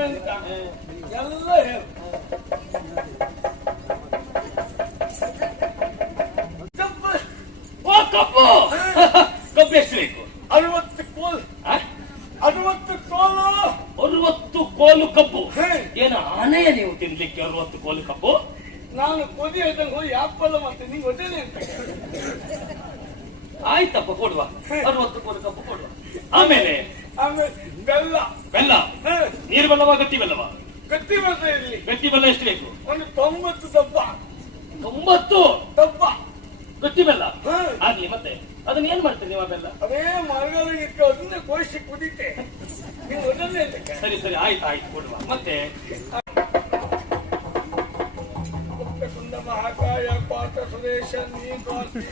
ಅಂತ ಎಲ್ಲ ಹೇಳು ಓ ಅರವತ್ತು ಕೋಲು? ಅರವತ್ತು ಕೋಲು ಅರವತ್ತು ಕೋಲು ಕಬ್ಬು. ಏನು ನೀವು ತಿನ್ಲಿಕ್ಕೆ ಅರವತ್ತು ಕೋಲು ಕಬ್ಬು ನಾನು ಕೊದಿ ಹೋಗಿ ಯಾಪಲ್ಲ ಮತ್ತೆ ನೀವು ಒದ್ದೇನೆ ಅಂತ ಆಯ್ತಪ್ಪ ಕೊಡುವ ಅರವತ್ತು ಕೋಲು ಕಬ್ಬು ಕೊಡುವ ಆಮೇಲೆ ಆಮೇಲೆ ಬೆಲ್ಲ ಬೆಲ್ಲ ಹೇ, ನೀರು ಬೆಲ್ಲವ ಗಟ್ಟಿ ಬೆಲ್ಲವ ಗಟ್ಟಿ ಬೆಲ್ಲ ಇರಲಿ ಗಟ್ಟಿ ಬೆಲ್ಲ ಎಷ್ಟು ಬೇಕು ಒಂದು ತೊಂಬತ್ತು ಡಬ್ಬ ತೊಂಬತ್ತು ಡಬ್ಬ ಗಟ್ಟಿ ಬೆಲ್ಲ ಹೇ, ಆಗ್ಲಿ ಮತ್ತೆ ಅದನ್ನ ಏನ್ ಮಾಡ್ತೀರಿ ನೀವು ಆ ಬೆಲ್ಲ ಅದೇ ಮರಗಾಲ ಇಟ್ಟು ಅದನ್ನೇ ಕೋಯಿಸಿ ಕುದಿತೆ ನಿಂಗೆ ಒದ್ದೇನೆ ಅಂತ ಸರಿ ಸರಿ ಆಯ್ತು ಆಯ್ತು ಕೊಡುವ ಮತ್ತೆ ಕುಂಡ ಮಹಾಕಾಯ ಪಾತ ಸುರೇಶ ನೀಕಾಸಿ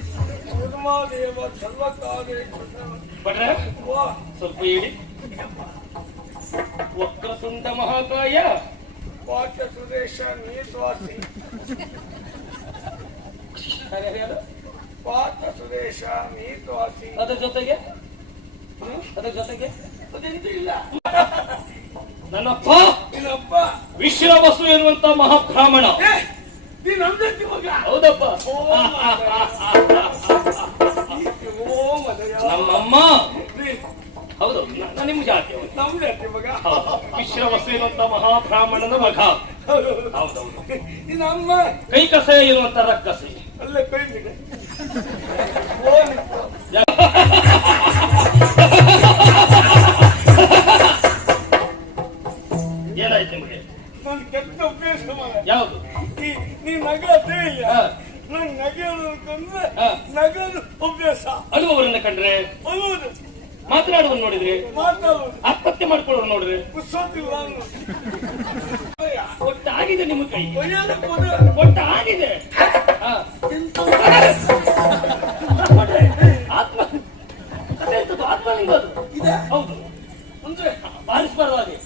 ಸೂರ್ಮಾದೇವ ಸರ್ವಕಾಲೇ ಕೃಷ್ಣ ಬಟ್ರೆ ವಾ. ಸ್ವಲ್ಪ ಹೇಳಿ. ವಕ್ರತುಂಡ ಮಹಾಕಾಯ ಪಾಠ ಸುರೇಶ ನೀತ್ವಾಸಿ ಹಾಗೆ ಹೇಳು. ಪಾಠ ಸುರೇಶ ನೀತ್ವಾಸಿ ಅದ್ರ ಜೊತೆಗೆ? ಅದ್ರ ಜೊತೆಗೆ? ಅದೆಂತ ಇಲ್ಲ. ನನ್ನಪ್ಪ! ನಿನ್ನಪ್ಪ ವಿಶ್ರವಸು ಎನ್ನುವಂತ ಮಹಾಬ್ರಾಹ್ಮಣ. ಹೌದಪ್ಪ. ನಮ್ಮಮ್ಮ. ಹೌದು ನಾನು ನಿಮ್ಮ ಮಗ ಹೌದು. ವಿಶ್ರವಸು ಎನ್ನುವಂತ ಮಹಾಬ್ರಾಹ್ಮಣನ ಮಗ. ಹೌದೌದು. ನಿನ್ನ ಅಮ್ಮ ಕೈಕಸೆ ಎನ್ನುವಂತ ರಕ್ಕಸೆ. ಅಲ್ಲೇ ಕೈ ನೀ ನಗ ಅದೇ ಇಲ್ಲ ಹಾ. ನನ್ ನಗೆ ಅಂತಂದ್ರೆ ಹಾ. ನಗದು ಅಭ್ಯಾಸ ಅಳುವವರನ್ನ ಕಂಡ್ರೆ? ಅನ್ನೋದು ಮಾತನಾಡುವ ನೋಡಿದ್ರೆ? ಆತ್ಮಹತ್ಯೆ ಮಾಡ್ಕೊಳ್ಳೋರು ನೋಡ್ರಿ ಪುಸ್ತಕ ಒಟ್ಟಾಗಿದೆ ನಿಮ್ಮ ಕೈ. ಒಟ್ಟಾಗಿದೆ. ಆತ್ಮ ಅದೆಂತದ್ದು? ಆತ್ಮಲಿಂಗ ಹೌದು. ಅಂದ್ರೆ ಬಾರಿಸಬಾರ್ದು ಹಾಗೆ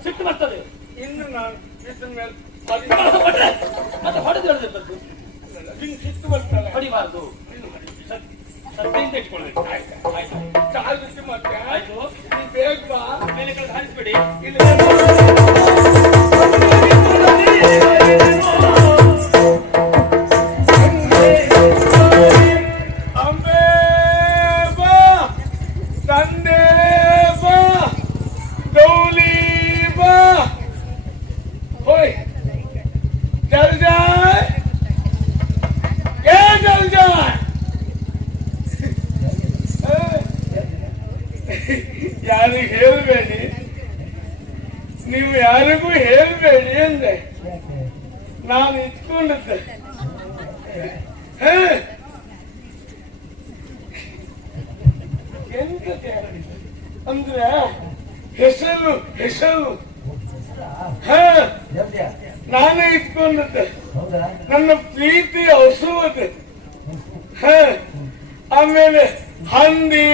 ಸಿಟ್ಟು ಬರ್ತದೆ. ಇನ್ನು ನಾನು ಇದ್ರ ಮೇಲೆ ಮತ್ತೆ ಹೊಡೆದು ಹೇಳಿರ್ತದ್ದು ಇನ್ನು ಸಿಟ್ಟು ಬರ್ತಾನೆ ಹೊಡಿಬಾರ್ದು ಇನ್ನು ಹೊಡಿ. ಶ್ರದ್ಧೆಯಿಂದ ಇಟ್ಕೊಳ್ಬೇಕು ಆಯ್ತು ಆಯ್ತು ಚಾಲ್ ಬಿಟ್ಟು ಮತ್ತೆ ಬೇಗ ಬಾ ಕಡೆ ಹಾರಿಸ್ಬೇಡಿ ಇಲ್ಲಿ ಅಂಬೆ ಬಾ ತಂದೆ ಬಾ ಗೌಲಿ ಬಾ ಹೋಯ್ ಜಲ್ ಜಾಯ್ ಏ ಜಲ್ ಜಾಯ್ ಯಾರಿಗೆ ಹೇಳ್ಬೇಡಿ ನೀವು ಯಾರಿಗೂ ಹೇಳ್ಬೇಡಿ ಅಂದೆ ನಾನು ಇಟ್ಕೊಂಡಿದ್ದೆ ಹೇ. ಎಂತಕ್ಕೆ ಅಂದ್ರೆ ಹೆಸರು ಹೆಸರು ಹಾ ನಾನೇ ಇಟ್ಕೊಂಡಿದ್ದೆ ನನ್ನ ಪ್ರೀತಿ ಹಸುವದೆ ಹ ಆಮೇಲೆ ಹಂದಿ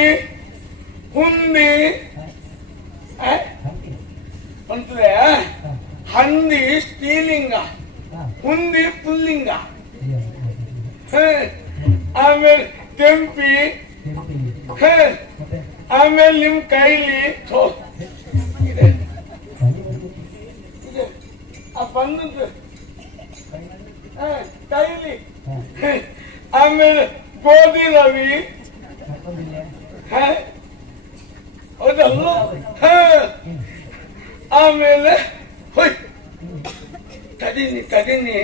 ಹುಂದಿ ಆ? ಅಂದ್ರೆ ಹಂದಿ ಸ್ತ್ರೀಲಿಂಗ. ಹುಂದಿ ಪುಲ್ಲಿಂಗ. ಹ. ಆಮೇಲೆ ಕೆಂಪಿ ಆಮೇಲೆ ನಿಮ್ ಕೈಲಿ. ಬಂದದ್ದು ಕೈಲಿ. ಆಮೇಲೆ ಗೋಧಿ ರವಿ? ಹೌದಲ್ಲ. ಆಮೇಲೆ ಹೊಯ್. ತಡೀನಿ ತಡೀನಿ.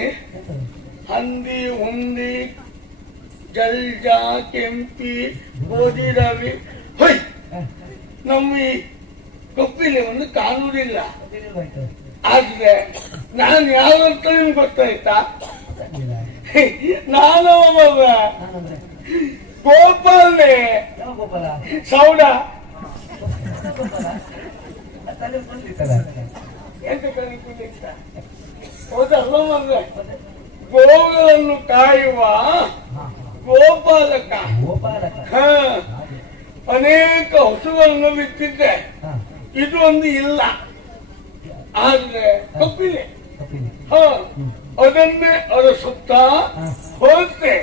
ಹಂದಿ ಹುಂದಿ ಜಲ್ಜ ಕೆಂಪಿ ಗೋಧಿ ರವಿ. ಹೊಯ್! ನಮ್ಮ ಈ ಕೊಪ್ಪಿಲಿ ಒಂದು ಕಾನೂರಿಲ್ಲ ಆದ್ರೆ ನಾನು ಯಾವಂತ ನಿಮ್ಗೆ ಗೊತ್ತಾಯ್ತಾ? ನಾನು ಒಬ್ಬ ಗೋಪಾಲ್ ಸೌಡ ಎಂತ ಕಲಿತಿದ್ದ ಗೋವುಗಳನ್ನು ಕಾಯುವ ಗೋಪಾಲಕ. ಹ. ಅನೇಕ ಹಸುಗಳನ್ನು ಬಿತ್ತಿದ್ದೆ. ಇದು ಒಂದು ಇಲ್ಲ. ಆದ್ರೆ ತಪ್ಪಿದೆ ಹ. ಅದನ್ನೇ ಅದರ ಸುತ್ತ ಹೋಗುತ್ತೆ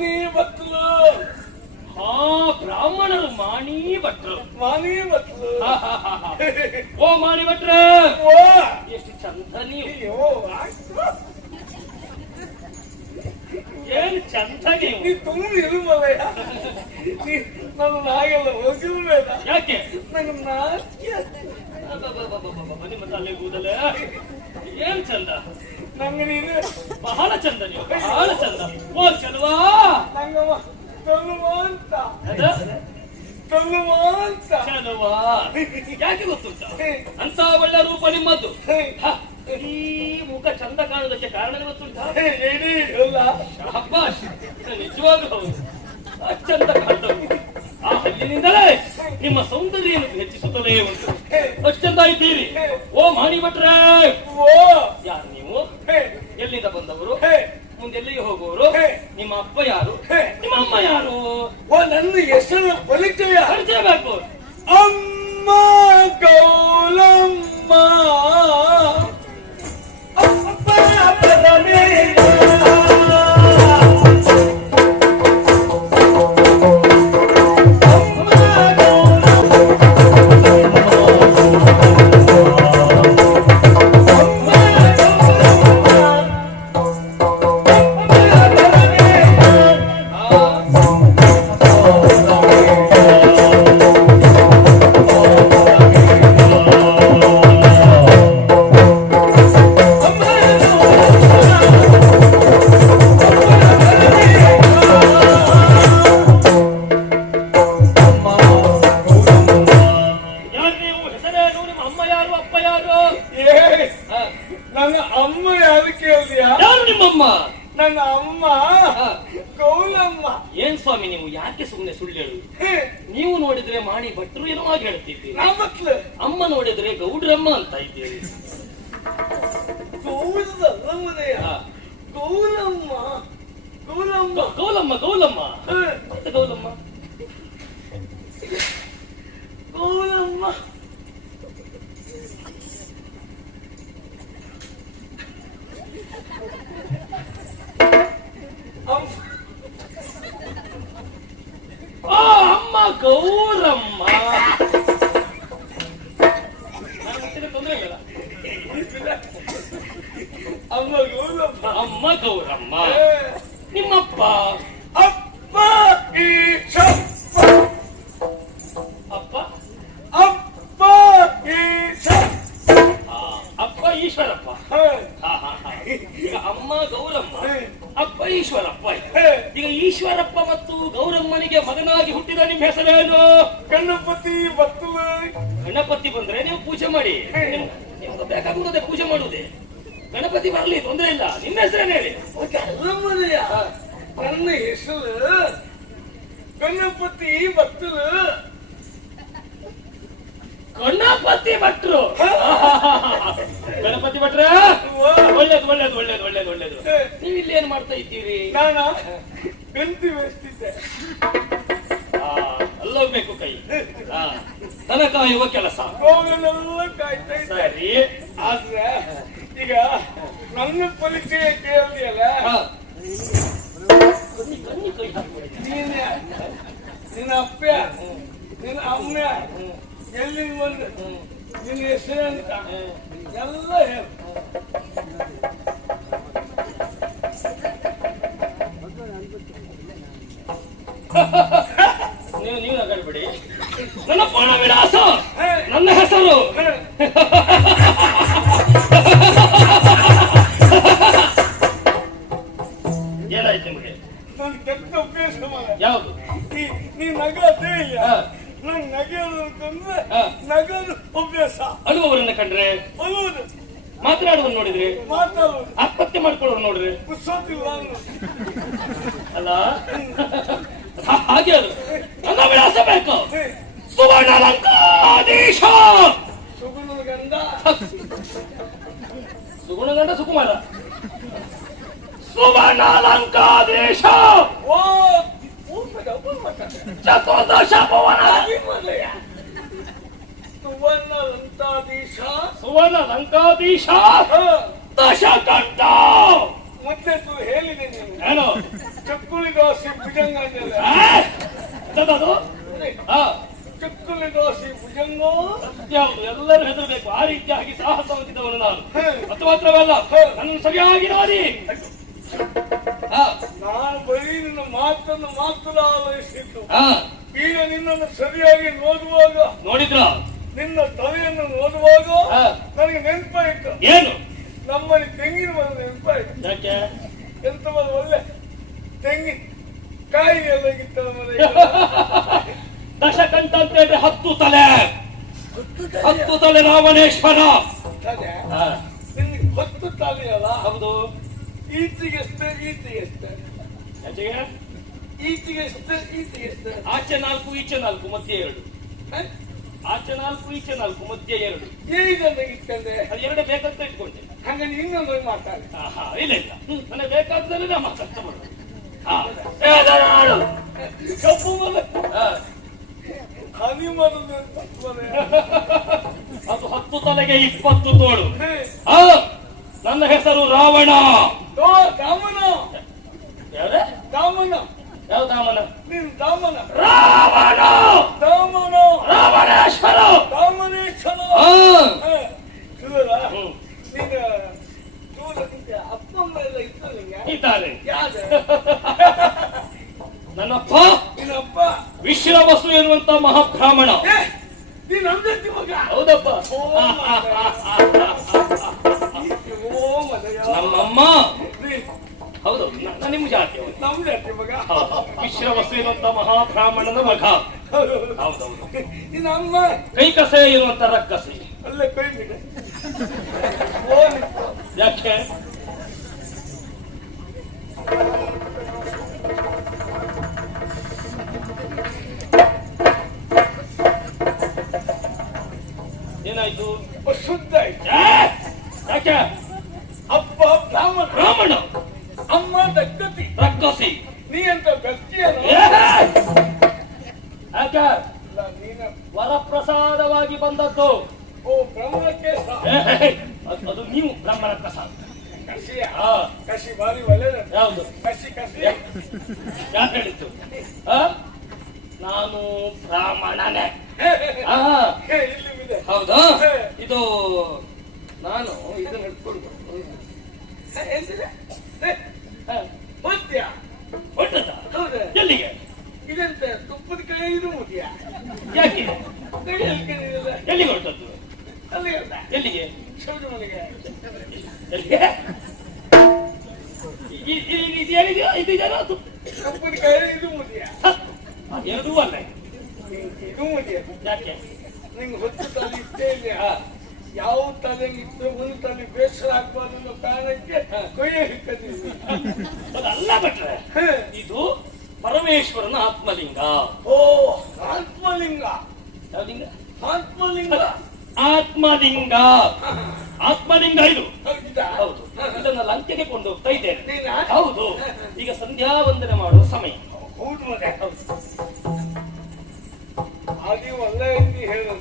ಮಾನಿ ಬತ್ತಲು ಹಾ ಬ್ರಾಹ್ಮಣರು ಮಾಣಿ ಭಟ್ರು. ಮಾನಿ ಹಾ. ಓ ಮಾಣಿ ಭಟ್ರ. ಓ. ಎಷ್ಟು ಚಂದ ನೀವು. ಅಯ್ಯೋ. ಏನ್ ಚಂದ ನೀವು. ನೀ ತುಂಬ ಇರುಮಲಯ ನೀ ನನ್ನ ನಾಗೆಲ್ಲ ಹೋಗಿಲ್ಬೇಡ ಯಾಕೆ? ನನ್ನ ನಾಚಿಕೆ ಅಬ್ಬಬ್ಬಬ್ಬಬ್ಬಬ್ಬ, ನಿಮ್ಮ ತಲೆ ಕೂದಲ ಏನ್ ಚಂದ? ನಂಗೆ ನೀನು ಬಹಳ ಚಂದ ನೀವು ಬಹಳ ಚಂದ. ಓ ಚಲ್ವಾ. ನಂಗಮ್ಮ ತಲ್ಲುವ ಅಂತ? ತಲ್ಲುವ ಅಂತ. ಚಲವಾ. ಯಾಕೆ ಗೊತ್ತುಂಟ? ಅಂತ ಒಳ್ಳೆ ರೂಪ ನಿಮ್ಮದ್ದು. ಹ, ಈ ಮುಖ ಚಂದ ಕಾಣುವುದಕ್ಕೆ ಕಾರಣ ಗೊತ್ತುಂಟ? ಇದು ನಿಜವಾಗ್ಲೂ ಹೌದು. ಅತ್ಯಂತ ಕಾಣ್ತವೆ ಆ ಹಲ್ಲಿನಿಂದಲೇ ನಿಮ್ಮ ಸೌಂದರ್ಯವನ್ನು ಹೆಚ್ಚಿಸುತ್ತಲೇ ಉಂಟು. ಅಷ್ಟು ಚಂದ ಇದ್ದೀರಿ ಓ ಮಾಡಿ ಭಟ್ರೆ ಓ! ಯಾರು ನೀವು? ಹೇ! ಎಲ್ಲಿಂದ ಬಂದವರು? ಮುಂದೆಲ್ಲಿಗೆ ಹೋಗುವವರು? ಹೇ. ನಿಮ್ಮ ಅಪ್ಪ ಯಾರು? ಹೇ. ನಿಮ್ಮ ಅಮ್ಮ ಯಾರು? ಓ ನನ್ನ ಹೆಸರು ಪರಿಚಯ ಪರಿಚಯ ಬೇಕು. ಅಮ್ಮ ಯಾರು ಅಪ್ಪ ಯಾರು. ನನ್ನ ಅಮ್ಮ ಯಾರು ಕೇಳಿದ್ಯಾ? ಯಾರು ನಿಮ್ಮಮ್ಮ? ನನ್ನ ಅಮ್ಮ. ಗೌಲಮ್ಮ ಏನ್ ಸ್ವಾಮಿ ನೀವು ಯಾಕೆ ಸುಮ್ಮನೆ ಸುಳ್ಳು ಹೇಳುದು? ನೀವು ನೋಡಿದ್ರೆ ಮಾಣಿ ಭಟ್ರು ಏನೋ ಹಾಗೆ ಹೇಳ್ತಿದ್ದೀರಿ. ಅಮ್ಮ ನೋಡಿದ್ರೆ ಗೌಡ್ರಮ್ಮ ಅಂತ ಇದ್ದೀರಿ. ಗೌಲಮ್ಮ ಗೌಲಮ್ಮ. ಗೌಲಮ್ಮ ಗೌಲಮ್ಮ ಗೌಲಮ್ಮ? ಗೌಲಮ್ಮ ಅಮ್ಮ ಆ ಅಮ್ಮ ಗೌರಮ್ಮ. ಅಮ್ಮ ಗೌರಮ್ಮ. ನಿಮ್ಮಪ್ಪ. ಅಪ್ಪ ಈಶಪ್ಪ ನೀನೆ ನಿನ್ನ ಅಪ್ಪ ನಿನ್ನ ಅಮ್ಮ ಎಲ್ಲಿ ಬಂದು ನಿನ್ನ ಹೆಸರು ಅಂತ ಎಲ್ಲ ಹೇಳು. ನೀವು ನೀವು ನಗಡ್ಬಿಡಿ. ನನ್ನ ಪಣ ವಿಳಾಸ ನನ್ನ ಹೆಸರು. ಸುಗುಣಗಂಡ ಸುಕುಮಾರ. ಸುವರ್ಣಾಲಂಕಾದೇಶ! ಚತುರ್ದಶ ಭವನ! ಸುವರ್ಣ ಲಂಕಾದೀಶ ಸುವರ್ಣ ಲಂಕಾದೀಶ ದಶಕಂಠ! ತು ಹೇಳಿದೆ ನೀನು. ಏನು? ಚಕ್ಕುಲಿ ದೋಸೆ ಭುಜಂಗ ಅಂತ ಅದು. ಎಂತದದು? ಚಕ್ಕುಲಿ ಭುಜಂಗೋ? ಎಲ್ಲರೂ ಹೆದರಬೇಕು. ಆ ರೀತಿಯಾಗಿ ಸಾಹಸ ಹೊಂದಿದ್ದವನು ನಾನು. ಅದು ಮಾತ್ರವಲ್ಲ ನನ್ನ ಸರಿಯಾಗಿ ನೋಡಿ. ನಾನು ಬರೀ ನಿನ್ನ ಮಾತನ್ನು ಮಾತ್ರ ಆಲೋಚಿಸಿದ್ದು. ಈಗ ನಿನ್ನನ್ನು ಸರಿಯಾಗಿ ನೋಡುವಾಗ ನೋಡಿದ್ರ? ನಿನ್ನ ತಲೆಯನ್ನು ನೋಡುವಾಗ ನನಗೆ ನೆನಪಾಯಿತು. ಏನು? ನಮ್ಮಲ್ಲಿ ತೆಂಗಿನ ಮರ ನೆನಪಾಯಿತು. ಯಾಕೆ? ಎಂತ ಮರ ಒಳ್ಳೆ ತೆಂಗಿನ ಕಾಯಿ ಎಲ್ಲ ಗಿತ್ತ ಮರ ದಶಕಂಠ ಅಂತ ಹೇಳಿದ್ರೆ ಹತ್ತು ತಲೆ. ಹತ್ತು ತಲೆ. ರಾವಣೇಶ್ವರ. ತಲೆ. ಅಲ್ಲ ಹೊತ್ತು ಹೌದು. ಈಚೆಗೆಷ್ಟೇ ಈಚೆಗೆಷ್ಟೇ. ಯಾಚೆಗೆ? ಈಚೆಗೆಷ್ಟೇ ಈಚೆಗೆಷ್ಟೇ. ಆಚೆ ನಾಲ್ಕು ಈಚೆ ನಾಲ್ಕು ಮಧ್ಯೆ ಎರಡು. ಆಚೆ ನಾಲ್ಕು ಈಚೆ ನಾಲ್ಕು ಮಧ್ಯೆ ಎರಡು. ಈಗಂತ ಇಟ್ಟಂದೆ ಅದು ಎರಡು ಬೇಕಂತ ಇಟ್ಕೊಂಡೆ. ಹಂಗ ಇನ್ನೊಂದು ಮಾತಾಡಿ. ಹಾ ಇಲ್ಲ ಇಲ್ಲ. ನನಗೆ ಬೇಕಾದ್ರೆ ನಾ ಮಾತಾಡ್ತಾ ಮಾಡೋದು ಹಾ. ಕಪ್ಪು ಮರ ಆ, ಹನಿ ಮರದ ತಪ್ಪು ಮರ ಅದು ಹತ್ತು ತಲೆಗೆ ಇಪ್ಪತ್ತು ತೋಳು. ನನ್ನ ಹೆಸರು ರಾವಣ. ರಾಮನ. ಯಾವ ದಾಮನ ನೀನು ದಾಮನ ರಾವಣ. ರಾಮನ. ರಾವಣೇಶ್ವರ. ರಾಮನೇಶ್ವರ. ಅಪ್ಪ ಅಮ್ಮ ಎಲ್ಲ ಇದ್ದಾರೆ ನನ್ನಪ್ಪ ನಿನ್ನಪ್ಪ ವಿಶ್ರವಸು ಎನ್ನುವಂತ ಮಹಾಬ್ರಾಹ್ಮಣ. ನೀನ್ ಹೌದಪ್ಪ. ಓ ಓ ಮದಯ ನಮ್ಮಮ್ಮ ಹೌದು ನಿಮ್ ನ- ನಿಮ್ಮ ಜಾತಿ ಮಗ? ವಿಶ್ರವಸು ಎನ್ನುವಂತ ಮಹಾಬ್ರಾಹ್ಮಣನ ಮಗ. ಹೌದೌದು ಕೈ ಕೈಕಸೆ ಎನ್ನುವಂತ ರಕ್ಕಸೆ. ಅಲ್ಲೇ ಕೈ. ಯಾಕೆ? ಅಪ್ಪ ಬ್ರಾಹ್ಮಣ. ಬ್ರಾಹ್ಮಣ. ಅಮ್ಮ ದಕ್ಕತಿ ರಕ್ಕಸಿ ನೀ ಅಂತ ನೀನ. ವರಪ್ರಸಾದವಾಗಿ ಬಂದದ್ದು. ಓ ಬ್ರಹ್ಮಕ್ಕೆ ಅದು ನೀವು ಬ್ರಹ್ಮನ ಪ್ರಸಾದ. ಕಸಿ ಕಸಿ ಬಾರಿ ಒಳ್ಳೆಯದು ಯಾವುದು? ಕಸಿ ಕಸಿ. ಯಾಕೆ ಹೇಳಿತ್ತು? ನಾನು ಬ್ರಾಹ್ಮಣನೇ. ಆ, ಹೇ, ಇಲ್ಲಿ ಇದೆ. ಹೌದಾ? ಇದು ನಾನು ಇದನ್ನ ಹಿಡ್ಕೊಂಡು ಹೇ, ಎಂತಿದೆ ಹೇ, ಆ, ಹೋಗ್ತೀಯಾ ಹೊರಟದ್ದಾ? ಹೌದಾ. ಎಲ್ಲಿಗೆ? ಇದೆಂತ ತುಪ್ಪದ ಕೈ ಇದು ಮುಗಿಯ ಯಾಕೆ ಎಲ್ಲಿಗೆ ಹೊರಟದ್ದು? ಅಲ್ಲಿ ಎಲ್ಲಿಗೆ? ಸೌದಿ ಮನೆಗೆ. ಎಲ್ಲಿಗೆ? ಇದು ಏನಿದೆಯೋ ಇದಿದೆಯೋ ಅದು ತುಪ್ಪದ ಕೈ ಇದು ಮುಗಿಯ. ಎರಡೂ ಅಲ್ಲ. ಇದು ಮುಗಿಯ ಯಾಕೆ? ನಿಂಗೆ ಹೊತ್ತು ತಲೆ ಇಷ್ಟೇ ಇಲ್ಲ. ಯಾವ ತಲೆ ಇತ್ತು ಒಂದು ತಲೆ ಬೇಸರ ಆಗ್ಬಾರ್ದು ಅನ್ನೋ ಕಾರಣಕ್ಕೆ ಕೊಯ್ಯ ಹಿಕ್ಕದಿಲ್ಲ ಅದಲ್ಲ ಬಿಟ್ರೆ ಇದು ಪರಮೇಶ್ವರನ ಆತ್ಮಲಿಂಗ. ಓ ಆತ್ಮಲಿಂಗ. ಯಾವ್ದಿಂಗ? ಲಿಂಗ ಆತ್ಮಲಿಂಗ. ಆತ್ಮಲಿಂಗ ಆತ್ಮಲಿಂಗ ಇದು. ಹೌದಾ. ಇದನ್ನ ಲಂಕೆಗೆ ಕೊಂಡು ಹೋಗ್ತಾ ಇದ್ದೇನೆ? ಹೌದು. ಈಗ ಸಂಧ್ಯಾ ವಂದನೆ ಮಾಡುವ ಸಮಯ. ಹೌದು. ಹಾಗೆ ಒಳ್ಳೆ ರೀತಿ ಹೇಳು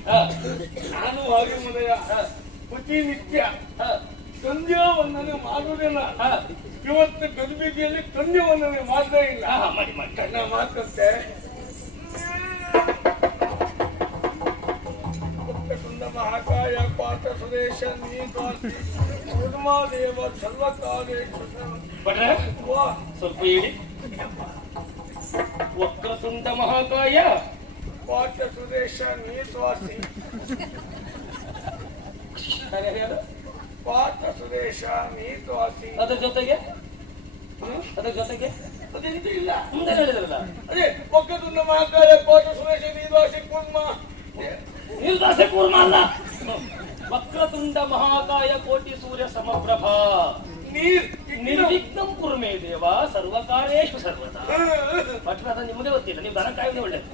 ನಾನು ಹಾಗೆ ಮನೆಯ ಪ್ರತಿನಿತ್ಯ ಸಂಧ್ಯಾ ವಂದನೆ ಮಾಡುವುದಿಲ್ಲ ಇವತ್ತು ಗದುಬೀದಿಯಲ್ಲಿ ಸಂಧ್ಯಾ ವಂದನೆ ಮಾಡ್ತಾ ಇಲ್ಲ ಮಾಡಿ ಮಾಡಿ. ಕಣ್ಣ ಮಾತಂತೆ. ಮಹಾಕಾಯ ಪಾಠ ಸುರೇಶ ನೀತಾಸಿ ಕುರ್ಮಾದೇವ ಸರ್ವಕಾಲೇಶ್ವರ ಭಟ್ರೆ ವಾ. ಸ್ವಲ್ಪ ಹೇಳಿ. ಸುಂದ ಮಹಾಕಾಯ ಪಾಠ ಸುರೇಶ ನೀತ್ವಾಸಿ. ಪಾಠ ಸುರೇಶ ನೀತ್ವಾಸಿ ಅದ್ರ ಜೊತೆಗೆ? ಅದ್ರ ಜೊತೆಗೆ? ಅದೆಂತ ಇಲ್ಲ. ಮುಂದೆ ಹೇಳಿದ್ರಲ್ಲ? ಅದೇ ಒಕ್ಕತುಂಡ ಮಹಾಕಾಯ ಪಾಠ ಸುರೇಶ ನೀರ್ವಾಸಿ ಕುರ್ಮ. ನಿರ್ದಾಸೆ ಕೂರ್ಮ ಅಲ್ಲ. ವಕ್ರತುಂಡ ಮಹಾಕಾಯ ಕೋಟಿ ಸೂರ್ಯ ಸಮಪ್ರಭಾ. ನೀರ್. ನಿರ್ವಿಘ್ನಂ ಕುರ್ಮೇ ದೇವ ಸರ್ವಕಾರೇಶು ಸರ್ವತಾ. ಪಟ್ಟಣದ ನಿಮ್ಮದೇ ಗೊತ್ತಿಲ್ಲ ನೀವು ದನ ಕಾಯೋದೇ ಒಳ್ಳೇದು.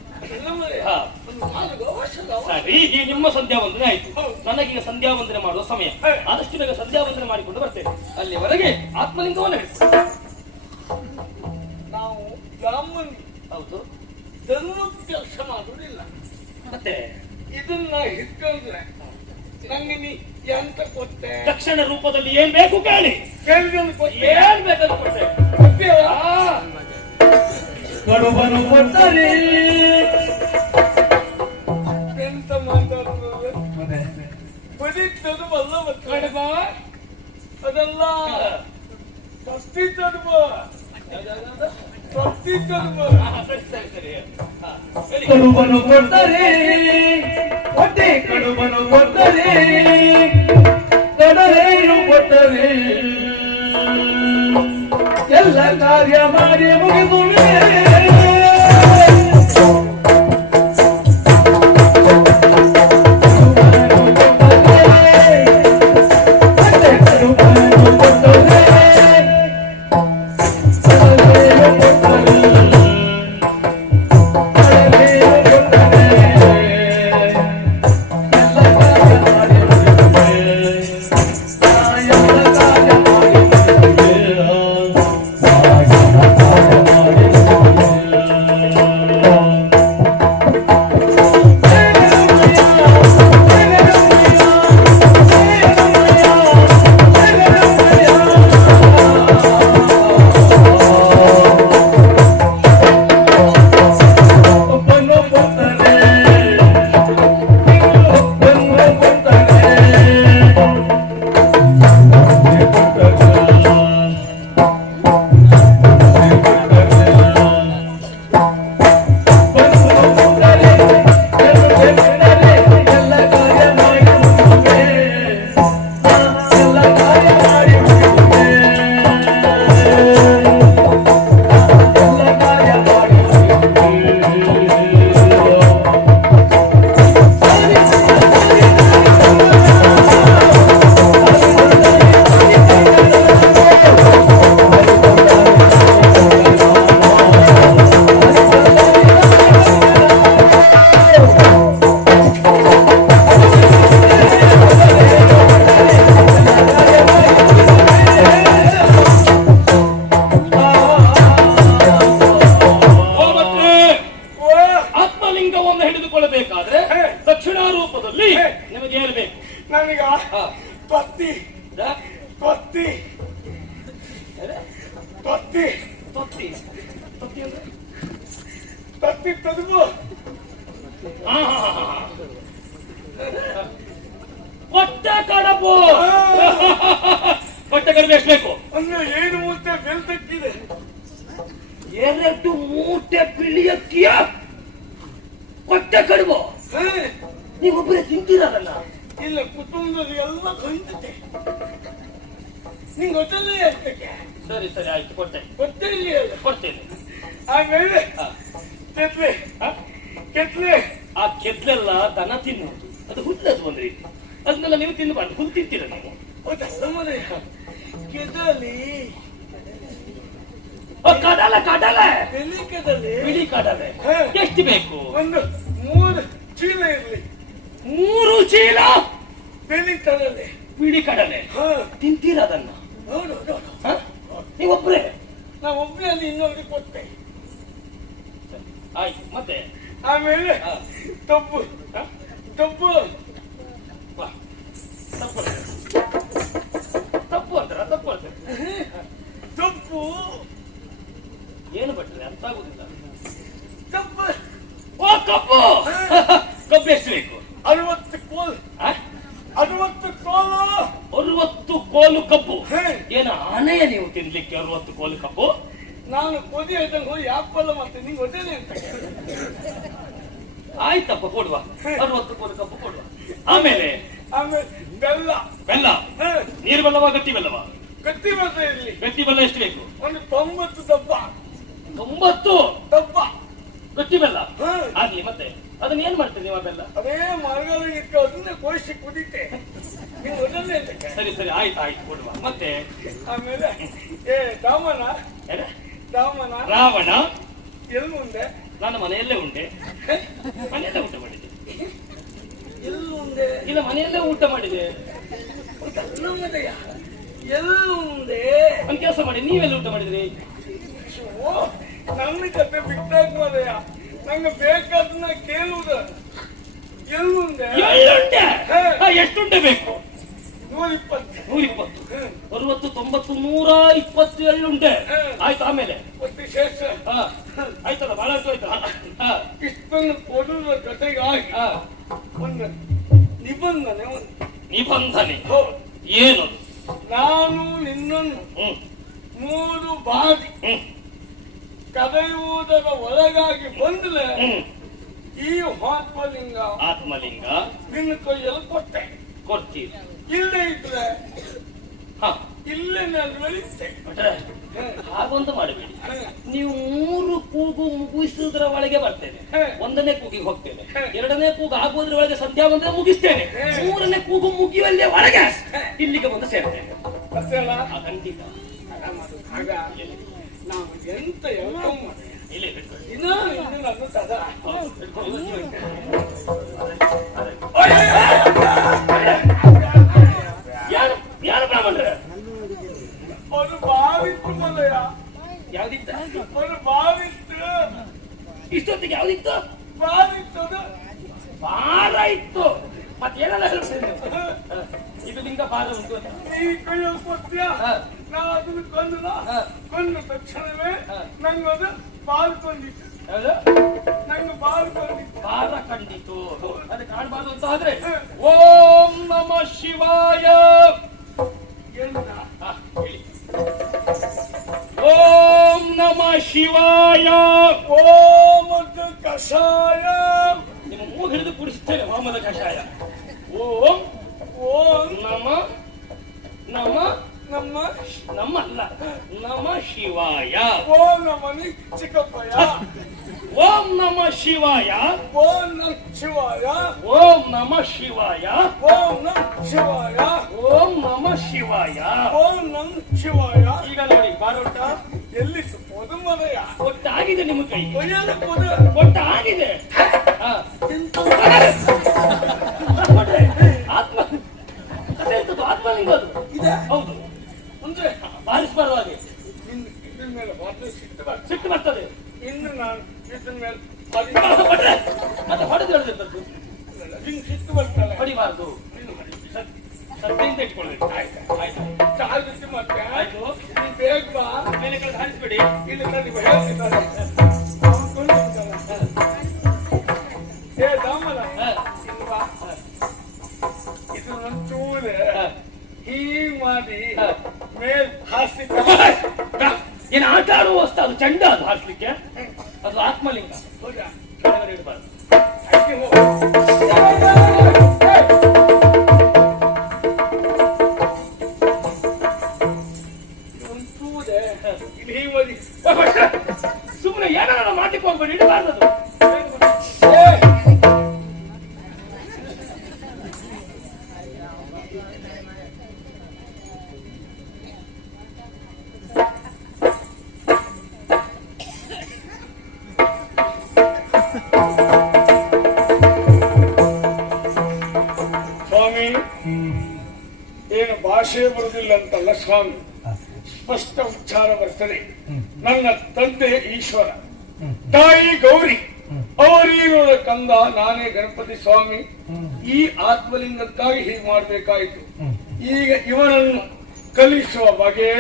ಸರಿ ಈಗ ನಿಮ್ಮ ಸಂಧ್ಯಾ ವಂದನೆ ಆಯ್ತು. ನನಗೀಗ ಸಂಧ್ಯಾ ವಂದನೆ ಮಾಡುವ ಸಮಯ. ಆದಷ್ಟು ಬೇಗ ಸಂಧ್ಯಾ ವಂದನೆ ಮಾಡಿಕೊಂಡು ಬರ್ತೇನೆ. ಅಲ್ಲಿವರೆಗೆ ಆತ್ಮಲಿಂಗವನ್ನು ನಾವು ಬ್ರಾಹ್ಮಣ. ಹೌದು. ಧರ್ಮದ ಕೆಲಸ ಮಾಡುವುದಿಲ್ಲ. ಮತ್ತೆ? ಇದನ್ನ ಹಿಡ್ಕೊಂಡ್ರೆ ನಂಗೆ ನೀ ಎಂತ ಕೊಟ್ಟೆ? ತಕ್ಷಣ ರೂಪದಲ್ಲಿ ಏನ್ ಬೇಕು ಕೇಳಿ. ಏನ್ ಬೇಕಂತ ಕೊಟ್ಟೆ? ಕಡುಬನು ಕೊಟ್ಟರೆ ಎಂತ ಮಾತಾಡ್ತದೆ ಬರೀತದು ಬಲ್ಲ ಕಡುಬ. ಅದಲ್ಲ. ಸರಿ ಸರಿ ಸರಿ. ಆ, ಕಡುಬನು ಕೊಟ್ಟರೆ ಹೊಟ್ಟೆ ಕಡುಬನು ಕೊಟ್ಟರೆ ಕಡಲೇನು ಕೊಟ್ಟರೆ. ಎಲ್ಲ ಕಾರ್ಯ ಮಾಡಿ ಮುಗಿದುವೆ ದನ ತಿನ್ನುವುದು ಅದು ಹುಲ್ಲದು ಒಂದು ರೀತಿ. ಅದನ್ನೆಲ್ಲ ನೀವು ತಿನ್ನಬಾರ್ದು ಹುಲ್ಲು ತಿಂತೀರ ನೀವು? ಕೆದಲಿ. ಕಡಲೆ ಕಡಲೆ! ಬೆಲಿ ಕೆದಲಿ. ಬಿಳಿ ಕಡಲೆ. ಎಷ್ಟು ಬೇಕು? ಒಂದು ಮೂರು ಚೀಲ ಇರಲಿ. ಮೂರು ಚೀಲ? ಬಿಳಿ ಕಡಲೆ. ಬಿಳಿ ಕಡಲೆ. ತಿಂತೀರ ಅದನ್ನ? ನೋಡು ನೋಡು? ನೀವೊಬ್ರೇ? ನಾ ಒಬ್ಬನೇ ಅಲ್ಲಿ ಇನ್ನೊಬ್ರಿಗೆ ಕೊಟ್ಟೆ ಆಯ್ತು. ಮತ್ತೆ? ಆಮೇಲೆ. ತಪ್ಪು? ತಪ್ಪು. ತಪ್ಪು ಅಂತಾರೆ. ತಪ್ಪು ಅಂತಾರ ತಪ್ಪು ಅಂತಾರೆ ತಪ್ಪು. ಏನು ಬಟ್ಟರೆ ಅಂತ ಆಗುದಿಲ್ಲ. ತಪ್ಪು. ಓ ಕಬ್ಬು ಕಬ್ಬು ಎಷ್ಟು ಬೇಕು? ಅರವತ್ತು ಕೋಲ್? ಅರವತ್ತು ಕೋಲು. ಅರವತ್ತು ಕೋಲು ಕಬ್ಬು ಏನು ಆನೆಯ ನೀವು ತಿನ್ಲಿಕ್ಕೆ ಅರವತ್ತು ಕೋಲು ಕಬ್ಬು ನಾನು ಕೊದಿ ಹೋಗಿ ಯಾಪಲ್ಲ ಮತ್ತೆ ನಿಂಗೆ ಗೊತ್ತೇನೆ ಅಂತ. ಆಯ್ತಪ್ಪ ಕೊಡುವ. ಅರವತ್ತು ರೂಪಾಯಿ ಕಪ್ಪು ಕೊಡುವ. ಆಮೇಲೆ ಆಮೇಲೆ ಬೆಲ್ಲ. ಬೆಲ್ಲ. ನೀರು ಬೆಲ್ಲವಾ ಗಟ್ಟಿ ಬೆಲ್ಲವಾ? ಗಟ್ಟಿ ಬೆಲ್ಲ ಇರಲಿ ಗಟ್ಟಿ ಬೆಲ್ಲ ಎಷ್ಟು ಬೇಕು? ಒಂದು ತೊಂಬತ್ತು ದಬ್ಬ ತೊಂಬತ್ತು? ದಬ್ಬ ಗಟ್ಟಿ ಬೆಲ್ಲ. ಆಗ್ಲಿ ಮತ್ತೆ. ಅದನ್ನ ಏನ್ ಮಾಡ್ತೀರಿ ನೀವು ಬೆಲ್ಲ? ಅದೇ ಮರಗಳ ಇಟ್ಟು ಅದನ್ನ ಕೋಸಿ ಕುದಿತೆ. ಸರಿ ಸರಿ ಆಯ್ತು ಆಯ್ತು ಕೊಡುವ. ಮತ್ತೆ? ಆಮೇಲೆ ಏ ದಾಮನ? ದಾಮನ ರಾವಣ? ಎಲ್ ಮುಂದೆ? ನನ್ನ ಮನೆಯಲ್ಲೇ ಉಂಟೆ ಮನೆಯಲ್ಲೇ ಊಟ ಮಾಡಿದೆ ಎಲ್ಲಿ ಮುಂದೆ ಇಲ್ಲ ಮನೆಯಲ್ಲೇ ಊಟ ಮಾಡಿದೆ. ಎಲ್ಲ ಎಲ್ಲಿ ಮುಂದೆ ಒಂದ್ ಕೆಲಸ ಮಾಡಿ ನೀವೆಲ್ಲ ಊಟ ಮಾಡಿದ್ರಿ? ನನ್ನ ಕತೆ ಬಿಟ್ಟಾಗ ಮರೆಯ ನಂಗೆ ಬೇಕಾದನ್ನ ಕೇಳುವುದು. ಎಲ್ಲುಂಡೆ ಹಾ, ಎಷ್ಟುಂಡೆ ಬೇಕು? ನೂರ ಇಪ್ಪತ್ತು ಅರವತ್ತು ತೊಂಬತ್ತು ನೂರ ಇಪ್ಪತ್ತು ಉಂಟೆ. ಆಯ್ತು ಆಮೇಲೆ? ವಿಶೇಷ? ಆಯ್ತಲ್ಲ ಬಹಳ ಆಯ್ತು ಆಯ್ತಾ ಹಾ. ಇಷ್ಟನ್ನು ಕೊಡುವ ಜೊತೆಗೆ ಒಂದು ನಿಬಂಧನೆ ಒಂದು ನಿಬಂಧನೆ. ಏನು? ನಾನು ನಿನ್ನನ್ನು ಮೂರು ಬಾರಿ ಕರೆಯುವುದರ ಒಳಗಾಗಿ ಬಂದ್ರೆ ಈ ಆತ್ಮಲಿಂಗ ಆತ್ಮಲಿಂಗ ನಿನ್ನ ಕೈಯಲ್ಲಿ ಕೊಟ್ಟೆ. ಕೊಡ್ತೀರಿ ಇಲ್ಲೇ ಇದ್ರೆ ಹಾ ಇಲ್ಲೇ ನಾನು ಹಾಗೊಂದು ಮಾಡಬೇಡಿ ನೀವು ಮೂರು ಕೂಗು ಮುಗಿಸುವುದರ ಒಳಗೆ ಬರ್ತೇನೆ ಒಂದನೇ ಕೂಗಿಗೆ ಹೋಗ್ತೇನೆ ಎರಡನೇ ಕೂಗು ಆಗೋದ್ರ ಒಳಗೆ ಸಂಧ್ಯಾ ಬಂದ್ರೆ ಮುಗಿಸ್ತೇನೆ ಮೂರನೇ ಕೂಗು ಮುಗಿಯುವಲ್ಲೇ ಒಳಗೆ ಇಲ್ಲಿಗೆ ಬಂದು ಸೇರ್ತೇನೆ ಖಂಡಿತ ನಾವು ಎಂತ ಎಲ್ಲ ಇನ್ನೂ ಇಲ್ಲೇ ಬಿಟ್ಕೊಳ್ಳಿ. ದಿನ ಇಂದು ನನ್ನ ತದ ಹೌದು, ಬಿಟ್ಕೊಳ್ಳಿ. ಯಾರು ಯಾರು ಬ್ರಾಹ್ಮಣರ ಒಂದು ಬಾವಿತ್ತು ಮಲಯ ಯಾವ್ದಿತ್ತ ಒಂದು ಬಾವಿತ್ತು ಇಷ್ಟೊತ್ತಿಗೆ ಯಾವ್ದಿತ್ತು? ಭಾರ ಇತ್ತು. ಮತ್ತೇನಲ್ಲ ಹೇಳ್ತೇನೆ ಇದು ನಿಂಗ ಭಾರ ಉಂಟು ಅದನ್ನು. ಕೊಂದ ತಕ್ಷಣವೇ. ನಂಗೆ ಅದು ಬಾಲ್ ಕೊಂಡಿತ್ತು ನಂಗೆ ಬಾಲ್ ಕೊಂಡಿತ್ತು ಭಾರ ಕಂಡಿತು. ಅದು ಕಾಣಬಾರ್ದು ಅಂತ ಆದ್ರೆ ಓಂ ನಮ ಶಿವಾಯ. ಎಲ್ಲ ಓಂ ನಮ ಶಿವಾಯ. ಓಮದ ಕಷಾಯ. ನಿಮ್ಮ ಮೂಗು ಹಿಡಿದು ಕುಡಿಸುತ್ತೇನೆ ವಾಮದ ಕಷಾಯ. ಓಂ ಓಂ. ನಮ ನಮ ನಮ್ಮ. ನಮ್ಮ ಅಲ್ಲ ನಮ ಶಿವಾಯ. ಓಂ ನಮನಿ ಚಿಕ್ಕಪ್ಪಯ್ಯ. ಓಂ ನಮ ಶಿವಾಯ. ಓಂ ನಮ ಶಿವಾಯ. ಓಂ ನಮ ಶಿವಾಯ. ಓಂ ನಮ ಶಿವಾಯ. ಓಂ ನಮ ಶಿವಾಯ. ಓಂ ನಮ್ ಶಿವಾಯ. ಈಗ ನೋಡಿ ಬಾರೋಟ. ಎಲ್ಲಿ ಯಾ? ಒಟ್ಟಾಗಿದೆ ನಿಮ್ಮ ಕೈ. ಕೊಯ್ಯಲ ಪದ ಒಟ್ಟಾಗಿದೆ. ಆತ್ಮ. ಅದೆಂತದು? ಆತ್ಮ ಅದು ಇದೆ? ಹೌದು. ಅಂದ್ರೆ ಬಾರಿಸಬಾರ್ದು ಹಾಗೆ ಇನ್ನು ಇದ್ರ ಮೇಲೆ ಮೊದಲು ಸಿಟ್ಟು ಬರ್ತದೆ. ಸಿಟ್ಟು ಬರ್ತದೆ. ಇನ್ನು ನಾನು ಇದ್ರ ಮೇಲೆ ಹೊಡ್ರೆ, ಮತ್ತೆ ಹೊಡೆದು ಹೇಳಿರ್ತದ್ದು ಹಿಂಗ್ ಸಿಟ್ಟು ಬರ್ತಲ್ಲ ಹೊಡಿಬಾರ್ದು. ಇನ್ನು ಹೊಡಿ. ಸತ್- ಸತ್ಯದಿಂದ ಇಟ್ಕೊಳ್ಬೇಕು ಆಯ್ತು. ಆಯ್ತು. ಚಾರ್ಜ್ ಮತ್ತೆ? ಆಯ್ತು. ನೀನ್ ಬೇಗ ಬಾ ಮೇಲೆ ಕಡೆ ಹಾರಿಸ್ಬೇಡಿ ಇಲ್ಲಿ ಹೇಳ್ತಿದ್ದಾರೆ. ಏ ದಾಮಲ. ಇದು ಒಂಚೂರು ಹಾ. ಹೀಗ್ ಮಾಡಿ ಮೇಲ್ ಹಾಸಿ ಏನು ಆಟ ಆಡುವ ವಸ್ತು ಅದು ಚಂಡ ಅದು ಹಾಕ್ಲಿಕ್ಕೆ ಅದು ಆತ್ಮಲಿಂಗ. ಹೌದಾ? ಇಡಬಾರ್ದು. ನನ್ನ ತಂದೆ ಈಶ್ವರ. ತಾಯಿ ಗೌರಿ. ಅವರೇನು ಕಂದ ನಾನೇ ಗಣಪತಿ ಸ್ವಾಮಿ. ಈ ಆತ್ಮಲಿಂಗಕ್ಕಾಗಿ ಹೀಗೆ ಮಾಡಬೇಕಾಯಿತು. ಈಗ ಇವನನ್ನು ಕಲಿಸುವ ಬಗೆ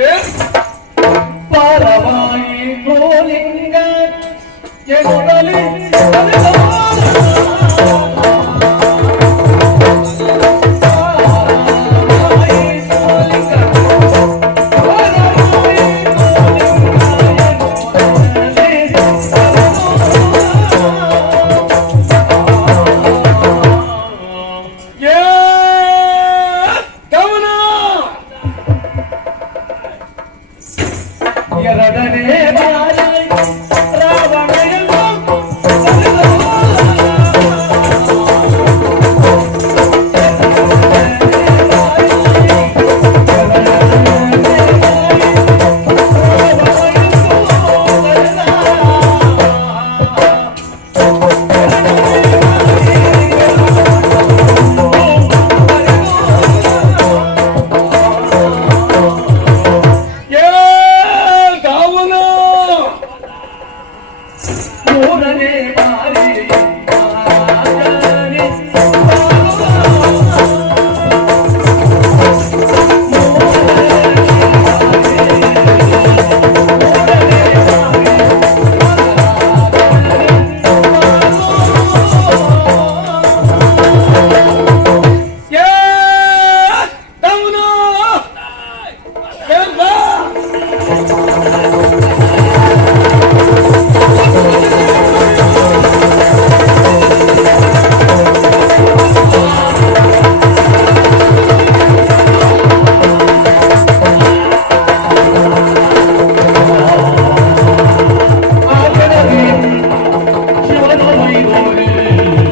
ಪಾರವಾಯಿ ಗೋಲಿಂಗ Amém.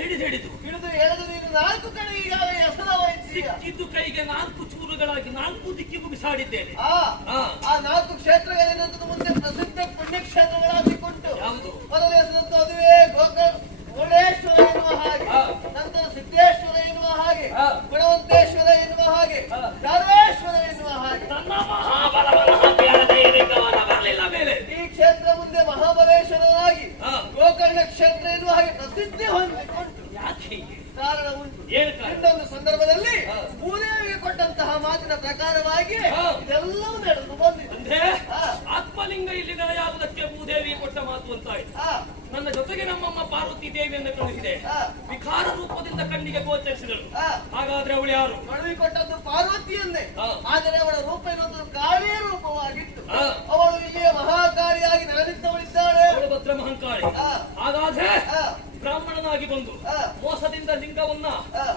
ಹಿಡಿದು ಹಿಡಿದು ಹಿಡಿದು ಎಳೆದು ನೀನು ನಾಲ್ಕು ಕಡೆ ಈಗಾಗಲೇ ಹೆಸರವಹಿಸಿಯ ಸಿಕ್ಕಿದ್ದು ಕೈಗೆ ನಾಲ್ಕು ಚೂರುಗಳಾಗಿ ನಾಲ್ಕು ದಿಕ್ಕಿಗೂ ಬಿಸಾಡಿದ್ದೇನೆ ಆ ಆ. ನಾಲ್ಕು ಕ್ಷೇತ್ರಗಳೇನಂತ ಮುಂದೆ ಪ್ರಸಿದ್ಧ ಪುಣ್ಯಕ್ಷೇತ್ರಗಳಾಗಿಕೊಂಡು ಯಾವುದು ಮೊದಲ ಹೆಸರಂತೂ ಅದುವೇ ಗೋಕರ್ಣ ಮುರುಡೇಶ್ವರ ಎನ್ನುವ ಹಾಗೆ ನಂತರ ಸಿದ್ದೇಶ್ವರ ಎನ್ನುವ ಹಾಗೆ. ಗುಣವಂತೇಶ್ವರ ಎನ್ನುವ ಹಾಗೆ ಆ. ಎನ್ನುವ ಹಾಗೆ ನನ್ನ ಮಹಾಬಲವನ್ನು ಗೋಕರ್ಣ ಕ್ಷೇತ್ರ ಎನ್ನುವ ಹಾಗೆ ಪ್ರಸಿದ್ಧಿ ಹೊಂದಿಕೊಂಡು ಯಾಕೆ ಕಾರಣ ಉಂಟು ಇನ್ನೊಂದು ಸಂದರ್ಭದಲ್ಲಿ. ಭೂದೇವಿಗೆ ಕೊಟ್ಟಂತಹ ಮಾತಿನ ಪ್ರಕಾರವಾಗಿ. ಇದೆಲ್ಲವೂ ನಡೆದು ಬಂದಿದೆ ಅಂದ್ರೆ. ಆತ್ಮಲಿಂಗ ಇಲ್ಲಿ ನಡೆಯಾಗುವುದಕ್ಕೆ ಭೂದೇವಿ ಕೊಟ್ಟ ಮಾತು ಅಂತಾಯ್ತು ಆ, ನನ್ನ ಜೊತೆಗೆ ನಮ್ಮಮ್ಮ ಪಾರ್ವತಿ ದೇವಿಯನ್ನು ಕಳುಹಿಸಿದೆ. ವಿಕಾರ ರೂಪದಿಂದ ಕಣ್ಣಿಗೆ ಗೋಚರಿಸಿದಳು. ಹಾಗಾದ್ರೆ ಅವಳು ಯಾರು ಮಡವಿ ಕೊಟ್ಟದ್ದು ಪಾರ್ವತಿಯನ್ನೇ. ಆದರೆ ಅವಳ ರೂಪ ಇನ್ನೊಂದು ಕಾಳಿಯ ರೂಪವಾಗಿತ್ತು. ಅವಳು ಇಲ್ಲಿಯ ಮಹಾಕಾರಿಯಾಗಿ ನೆಲೆನಿಂತವಳಿದ್ದಾಳೆ ಆ. ಹಾಗಾದ್ರೆ. ಬ್ರಾಹ್ಮಣನಾಗಿ ಬಂದು. ಮೋಸದಿಂದ ಲಿಂಗವನ್ನ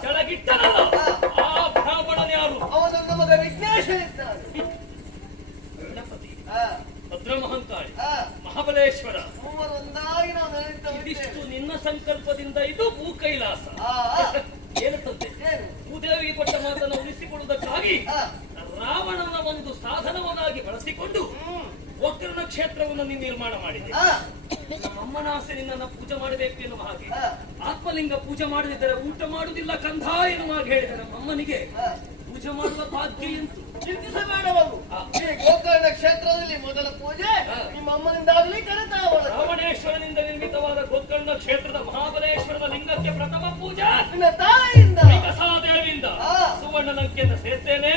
ಕೆಳಗಿಟ್ಟ ಕೆಳಗಿಟ್ಟನಲ್ಲ. ಆ ಬ್ರಾಹ್ಮಣನ ಯಾರು? ಅವನನ್ನ ಮಗ ವಿಘ್ನೇಶ ಗಣಪತಿ. ಆ, ಭದ್ರ ಮಹಂಕಾಳಿ ಮಹಾಬಲೇಶ್ವರ. ಇದಿಷ್ಟು ನಿನ್ನ ಸಂಕಲ್ಪದಿಂದ ಇದು ಭೂ ಕೈಲಾಸ ಏನು ತಂದೆ? ಭೂದೇವಿಗೆ ಕೊಟ್ಟ ಮಾತನ್ನು ಉಳಿಸಿಕೊಳ್ಳುವುದಕ್ಕಾಗಿ ರಾವಣನ ಒಂದು ಸಾಧನವನ್ನಾಗಿ ಬಳಸಿಕೊಂಡು ವಕ್ರನ ಕ್ಷೇತ್ರವನ್ನು ನೀನು ನಿರ್ಮಾಣ ಮಾಡಿದೆ. ಅಮ್ಮನಾಸೆ ನಿನ್ನ ಪೂಜೆ ಮಾಡಬೇಕು ಎನ್ನುವ ಹಾಗೆ. ಆತ್ಮಲಿಂಗ ಪೂಜೆ ಮಾಡದಿದ್ದರೆ ಊಟ ಮಾಡುವುದಿಲ್ಲ ಕಂಧ ಎನ್ನುವ ಹಾಗೆ ಹೇಳಿದ ನಮ್ಮ ಅಮ್ಮನಿಗೆ ಪೂಜೆ ಮಾಡುವ ಭಾಗ್ಯ ಎಂತು? ಚಿಂತಿಸಬೇಡವು ಈ ಗೋಕರ್ಣ ಕ್ಷೇತ್ರದಲ್ಲಿ ಮೊದಲ ಪೂಜೆ ನಿಮ್ಮ ಅಮ್ಮನಿಂದಾಗಲಿ ಕರೆತಾವಳ. ನಿರ್ಮಿತವಾದ ಗೋಕರ್ಣ ಕ್ಷೇತ್ರದ ಮಹಾಬಲೇಶ್ವರದ ಲಿಂಗಕ್ಕೆ ಪ್ರಥಮ ಪೂಜೆ. ನಿನ್ನ ತಾಯಿಯಿಂದ. ವಿಕಸಾ ದೇವಿಯಿಂದ ಸುವರ್ಣ ಲಂಕೆಯನ್ನು ಸೇರ್ತೇನೆ.